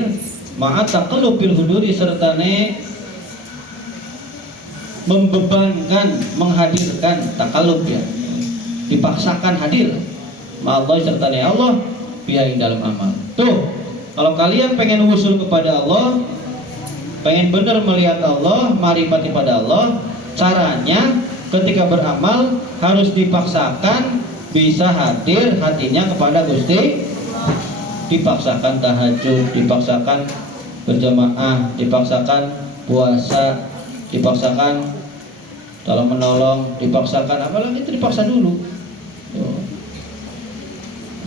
ma'at taqallub bil huduri sertane membebankan, menghadirkan takallub ya, dipaksakan hadir ma'allah sertane Allah biha ing dalam amal. Tuh, kalau kalian pengen usul kepada Allah, pengen benar melihat Allah, marifati pada Allah, caranya ketika beramal harus dipaksakan bisa hadir hatinya kepada Gusti, dipaksakan tahajud, dipaksakan berjamaah, dipaksakan puasa, dipaksakan tolong menolong, dipaksakan apalagi itu dipaksa dulu.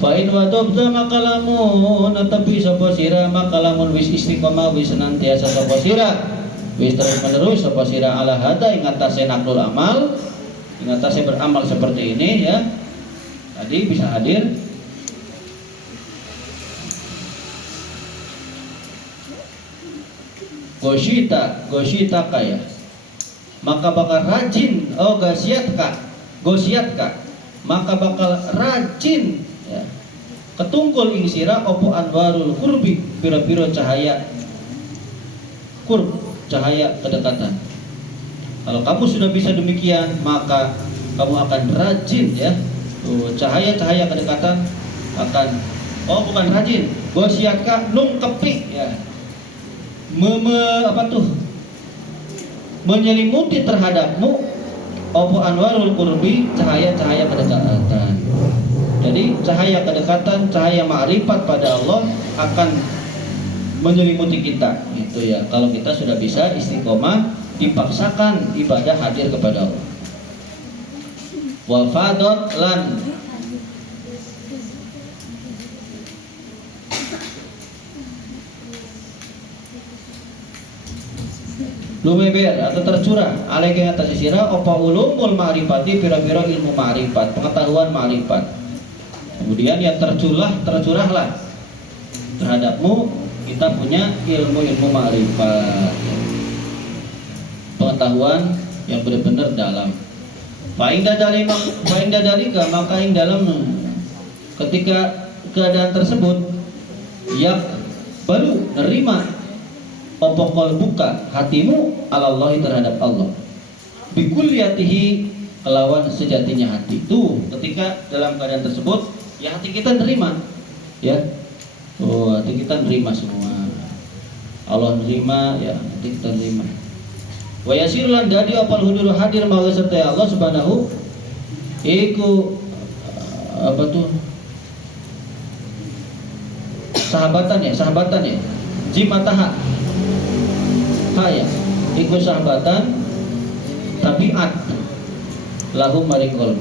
Fa in wadabta makalamun tapi sapa sira makalamun wis istiqomah wis senantiasa sapa sira wis terus menerus sapa sira ala hada ing atase naklul amal, ing atase beramal seperti ini ya. Tadi bisa hadir Gosyita kaya maka bakal rajin gosiatka maka bakal rajin ya, ketungkul ing sira opo anwarul kurbi pira-pira cahaya cahaya kedekatan. Kalau kamu sudah bisa demikian maka kamu akan rajin ya, cahaya-cahaya kedekatan akan bukan rajin, gosiatka nungkepi ya, menyelimuti terhadapmu opo anwarul kurbi cahaya-cahaya kedekatan. Jadi cahaya kedekatan, cahaya ma'rifat pada Allah akan menyelimuti kita gitu ya. Kalau kita sudah bisa istiqomah, dipaksakan ibadah hadir kepada Allah. Wa fadot lan lumeber atau tercurah alaike atas sira apa ulumul ma'rifati pira-pira ilmu ma'rifat, pengetahuan ma'rifat. Kemudian ya tercurahlah terhadapmu kita punya ilmu-ilmu ma'rifat, pengetahuan yang benar-benar dalam. Fa'inda dalika maka ing dalam ketika keadaan tersebut yak baru nerima opokol buka hatimu Allah terhadap Allah bikulliyatihi kelawan sejatinya hati. Tuh ketika dalam keadaan tersebut ya hati kita nerima ya, hati kita nerima semua, Allah nerima ya, hati kita nerima. Wa yasirlan dadi apal hudur hadir mawa serta Allah subhanahu iku apa tuh sahabatan ya jimataha ya, ikut sahabatan tabiat lahum marikol.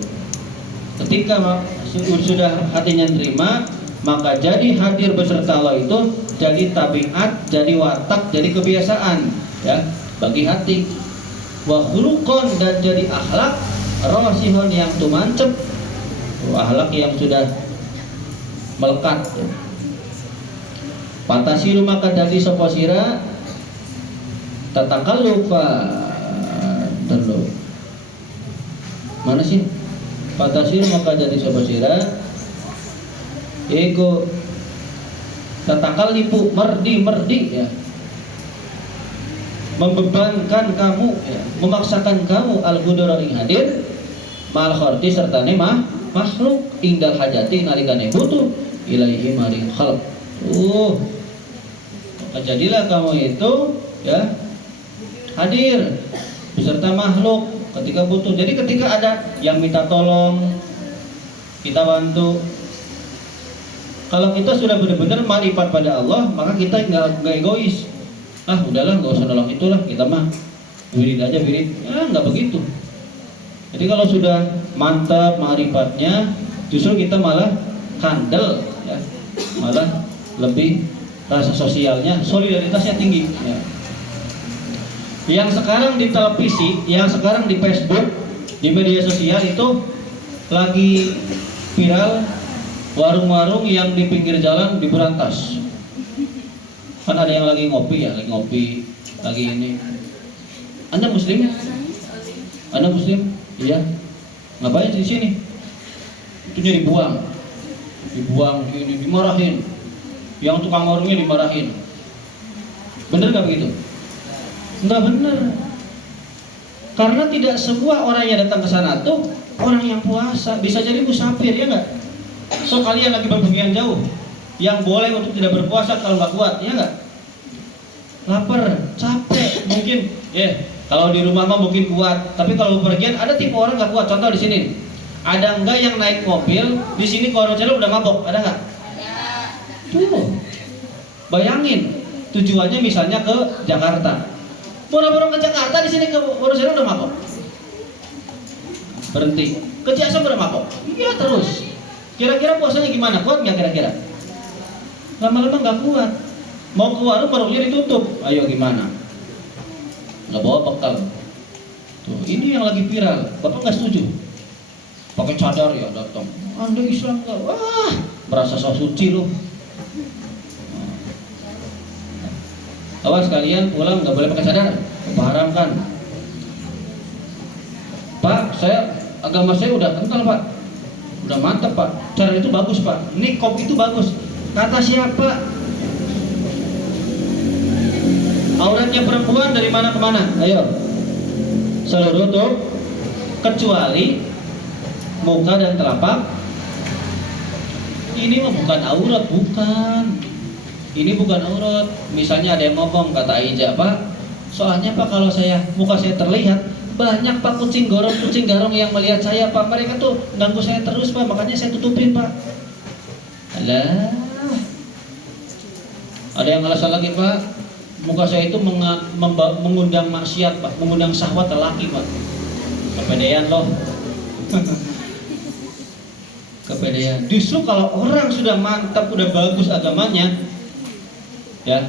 Ketika sudah hatinya terima maka jadi hadir beserta Allah itu jadi tabiat, jadi watak, jadi kebiasaan ya bagi hati. Wa khuluqon dan jadi akhlak rasihon yang tumancep, akhlak yang sudah melekat ya. Pantasiru maka dari sapa sira tatakallufa terlalu mana sih patasir maka jadi sapa sira iku tatakallifu merdi ya, membebankan kamu ya, memaksakan kamu al-hudura ing hadir mal kharti sertane makhluk indal hajati nalikane butuh ilaihi maring khalq. Jadilah kamu itu ya hadir beserta makhluk ketika butuh. Jadi ketika ada yang minta tolong kita bantu. Kalau kita sudah benar-benar marifat pada Allah maka kita nggak egois. Udahlah nggak usah nolong itulah, kita mah wirid aja wirid. Nggak begitu. Jadi kalau sudah mantap marifatnya Justru kita malah handal, ya, malah lebih rasa sosialnya, solidaritasnya tinggi. Ya. Yang sekarang di televisi, yang sekarang di Facebook, di media sosial itu lagi viral warung-warung yang di pinggir jalan diberantas. Kan ada yang lagi ngopi ya, lagi ngopi, lagi ini. Anda Muslim? Anda Muslim? Iya. Ngapain di sini? Itunya dibuang, ini dimarahin. Yang tukang warungnya dimarahin. Bener nggak begitu? Nggak bener. Karena tidak semua orang yang datang ke sana tuh orang yang puasa. Bisa jadi musafir, ya nggak? So kalian lagi berpergian jauh, yang boleh untuk tidak berpuasa kalau nggak kuat, ya nggak? Lapar, capek, mungkin. Kalau di rumah mah mungkin kuat, tapi kalau berpergian ada tipe orang nggak kuat. Contoh di sini, ada nggak yang naik mobil di sini kalau udah mabok? Ada nggak? Tuh, bayangin tujuannya misalnya ke Jakarta. Boro-boro ke Jakarta, di sini ke Wonosobo udah mabok. Berhenti. Ke Ciasem udah mabok. Iya terus. Kira-kira puasanya gimana? Kuat nggak kira-kira? Lama-lama nggak kuat. Mau ke warung warungnya ditutup. Ayo gimana? Nggak bawa bekal. Tuh, ini yang lagi viral. Bapak nggak setuju? Pakai cadar ya datang. Anda Islam nggak? Wah, merasa so suci loh. Awas kalian pulang nggak boleh pakai cadar, Bapak haramkan. Pak, agama saya udah kental Pak, udah mantap Pak, cadar itu bagus Pak, nikop itu bagus. Kata siapa? Auratnya perempuan dari mana ke mana? Ayo, seluruh tuh, kecuali muka dan telapak. Ini mah bukan aurat, bukan. Ini bukan aurat. Misalnya ada yang ngomong, kata Aija, Pak, soalnya Pak kalau muka saya terlihat, banyak Pak kucing garong yang melihat saya Pak. Mereka tuh ganggu saya terus Pak, makanya saya tutupin Pak. Alah, ada yang alasan lagi Pak, muka saya itu mengundang maksiat Pak, mengundang syahwat lelaki Pak. Kepedean loh. Kepedean. Justru kalau orang sudah mantap, udah bagus agamanya, ya,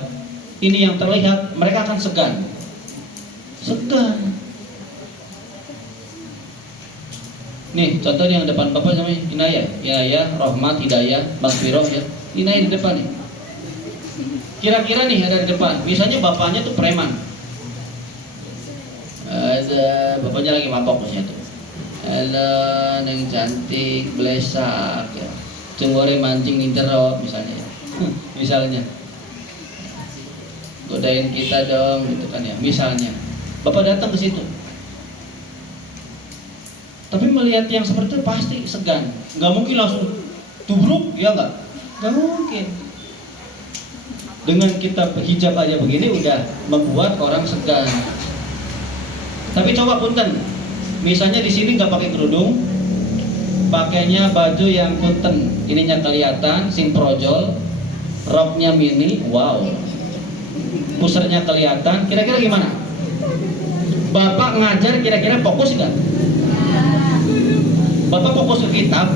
ini yang terlihat, mereka akan segan. Nih, contohnya yang depan Bapak namanya Inayah, Rahmat, Hidayah, Maghfirah ya. Inayah di depan nih. Kira-kira nih ada di depan, misalnya bapaknya tuh preman. Ada bapaknya lagi mabok misalnya tuh. Halo, neng cantik, blesak ya. Cenggore mancing ngincerok misalnya ya. Misalnya. Godain kita dong gitu kan ya, misalnya. Bapak datang ke situ. Tapi melihat yang seperti itu pasti segan. Nggak mungkin langsung tubruk, ya nggak? Nggak mungkin. Dengan kita hijab aja begini udah membuat orang segan. Tapi coba punten, misalnya di sini nggak pakai kerudung, pakainya baju yang punten, ininya kelihatan, sing projol, roknya mini, wow, pusernya kelihatan. Kira-kira gimana? Bapak ngajar kira-kira fokus nggak? Bapak fokus ke kitab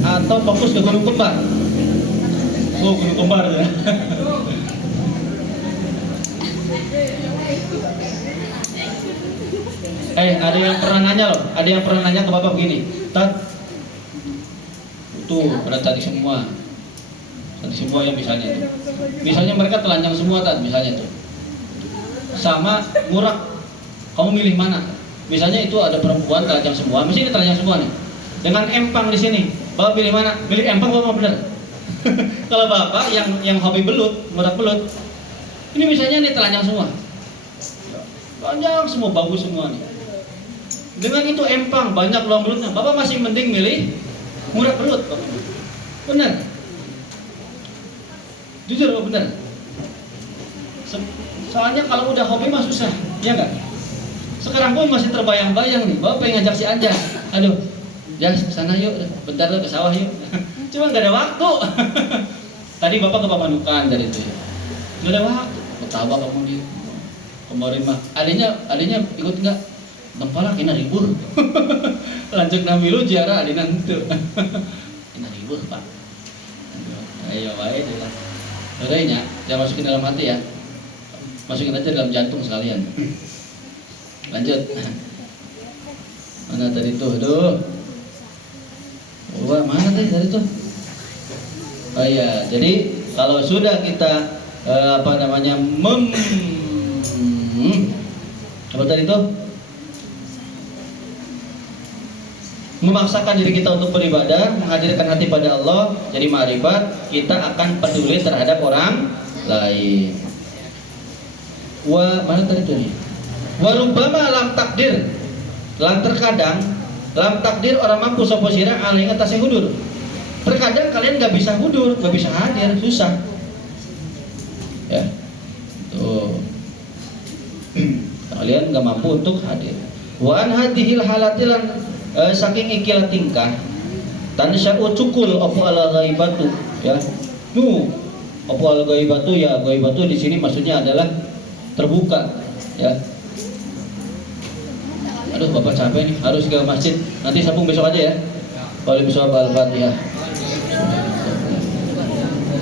atau fokus ke gunung kembar? Oh, gunung kembar ya. Ada yang pernah nanya loh, ada yang pernah nanya ke Bapak begini, Tat, tuh pada tadi semua yang misalnya mereka telanjang semua Tat, misalnya tuh, sama ngurak, kamu milih mana? Misalnya itu ada perempuan telanjang semua, mesti ini telanjang semua nih, dengan empang di sini, Bapak pilih mana? Pilih empang Bapak bener. Kalau Bapak yang hobi belut, ngurak belut, ini misalnya nih telanjang semua, telanjang semua, bagus semua nih. Dengan itu empang, banyak luang belutnya, Bapak masih mending milih ngurak belut, Bapak. Benar? Jujur Bapak benar? Soalnya kalau udah hobi mah susah, ya nggak? Sekarang pun masih terbayang-bayang nih, Bapak pengen ngajak si Anja, aduh, Jas kesana yuk, bentar lo ke sawah yuk. Cuma nggak ada waktu. Tadi Bapak ke Pamanukan dari itu ya, nggak ada waktu. Ketawa kamu di kemarin mah, adanya ikut nggak? Tempala kena ribur. Lanjut namilu jiara adina itu. Pak. Ayo baik lah. Udah ya, jangan masukin dalam hati ya. Masukin aja dalam jantung sekalian. Lanjut. Mana tadi tuh? Aduh. Wah, mana tadi tuh? Oh iya, jadi kalau sudah kita apa tadi tuh? Memaksakan diri kita untuk beribadah, menghadirkan hati pada Allah, jadi ma'rifat, kita akan peduli terhadap orang lain. Mana tadi tuh nih? Warubbama lam takdir, terkadang lam takdir orang mampu sapa sira alih ngatasi hudur. Terkadang kalian nggak bisa hudur, nggak bisa hadir, susah. Ya, tuh kalian nggak mampu untuk hadir. Wa an hadhil halatilan saking ikilah tingkah tansa'u cukul opo ala ghaibatu ya. Opo ala ghaibatu ya, ghaibatu di sini maksudnya adalah terbuka ya. Aduh Bapak capek nih, harus ke masjid. Nanti sambung besok aja ya. Kalau besok Al-Fatihah.